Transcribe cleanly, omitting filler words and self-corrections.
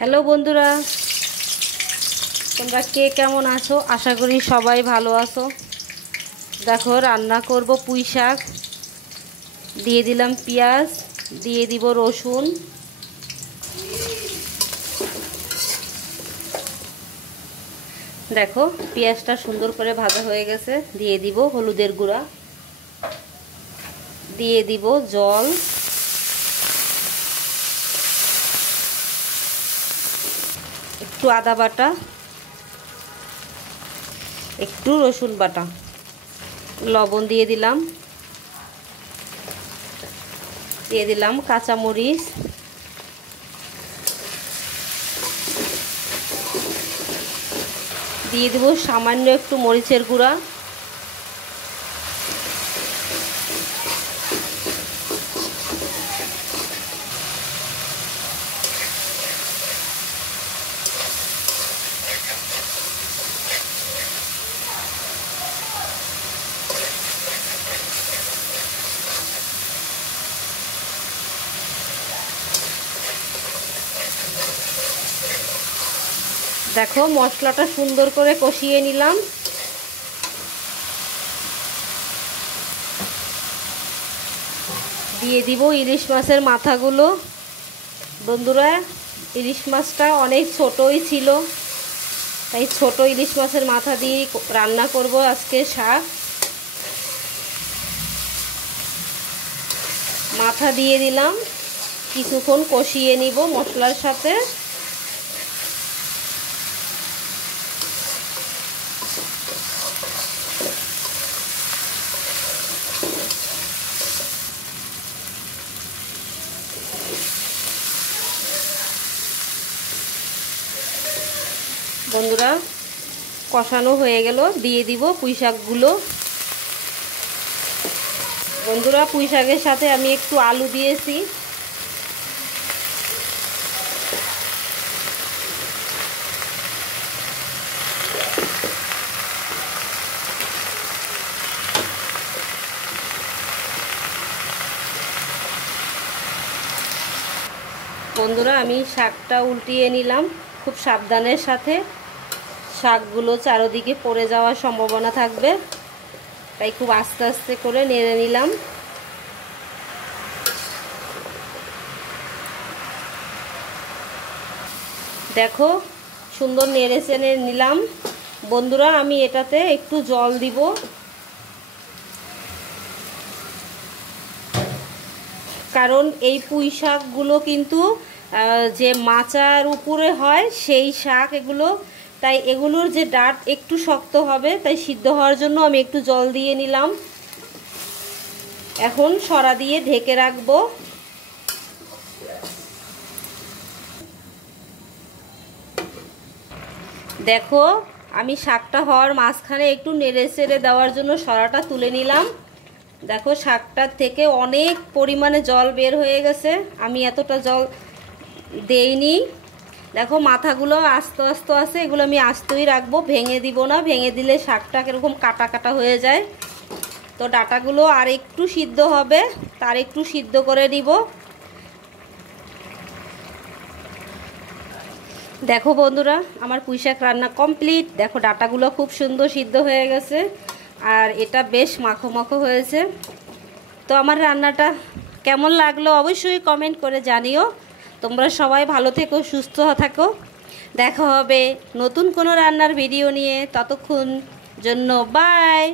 Hello বন্ধুরা, তোমরা কে কেমন আছো? আশা করি সবাই ভালো আছো। দেখো রান্না করব পুঁই শাক। দিয়ে দিলাম পেঁয়াজ, দিয়ে দিব রসুন, দেখো পেঁয়াজটা সুন্দর করে ভাজা হয়ে গেছে। দিয়ে দিব হলুদের গুঁড়া, দিয়ে দিব জল, একটু আদা বাটা, একটু রসুন বাটা, লবণ দিয়ে দিলাম, দিয়ে দিলাম কাঁচামরিচ, দিয়ে দিব সামান্য একটু মরিচের গুঁড়া, দেখো মশলাটা সুন্দর করে কষিয়ে নিলাম। দিয়ে দিব ইলিশ মাছের মাথাগুলো। বন্ধুরা, ইলিশ মাছটা অনেক ছোটই ছিল, তাই ছোট ইলিশ মাছের মাথা দিয়ে রান্না করব আজকে শাক। মাথা দিয়ে দিলাম, কিছুক্ষণ কষিয়ে নিব মশলার সাথে। বন্ধুরা, কষানো হয়ে গেল, দিয়ে দিব পুঁই শাকগুলো। বন্ধুরা, পুঁই শাকের সাথে আমি একটু আলু দিয়েছি। বন্ধুরা, আমি শাকটা উল্টিয়ে নিলাম খুব সাবধানের সাথে। শাকগুলো চারদিকে পড়ে যাওয়ার সম্ভাবনা থাকবে, তাই খুব আস্তে আস্তে করে নেড়ে নিলাম। দেখো সুন্দর নেড়ে চেড়ে নিলাম। বন্ধুরা, আমি এটাতে একটু জল দিব। কারণ এই পুঁই শাকগুলো কিন্তু যে মাচার উপরে হয় সেই শাক এগুলো, তাই এগুলোর যে ডাঁট একটু শক্ত হবে, তাই সিদ্ধ হওয়ার জন্য আমি একটু জল দিয়ে নিলাম। এখন সরা দিয়ে ঢেকে রাখবো। দেখো আমি শাকটা হওয়ার মাঝখানে একটু নেড়ে চেড়ে দেওয়ার জন্য সরাটা তুলে নিলাম। দেখো শাকটার থেকে অনেক পরিমাণে জল বের হয়ে গেছে, আমি এতটা জল দেইনি। দেখো মাথাগুলো আস্তে আস্তে আছে, এগুলো আমি আস্তই রাখবো, ভেঙে দিব না। ভেঙে দিলে শাকটা কিরকম কাটা কাটা হয়ে যায়। তো ডাটাগুলো আর একটু সিদ্ধ হবে, তার একটু সিদ্ধ করে দিব। দেখো বন্ধুরা, আমার পুঁই শাক রান্না কমপ্লিট। দেখো ডাটাগুলো খুব সুন্দর সিদ্ধ হয়ে গেছে, আর এটা বেশ মাখো মাখো হয়েছে। তো আমার রান্নাটা কেমন লাগলো অবশ্যই কমেন্ট করে জানিও। তোমরা সবাই ভালো থেকো, সুস্থ থাকো। দেখা হবে নতুন কোনো রান্নার ভিডিও নিয়ে। ততক্ষণ জন্য বাই।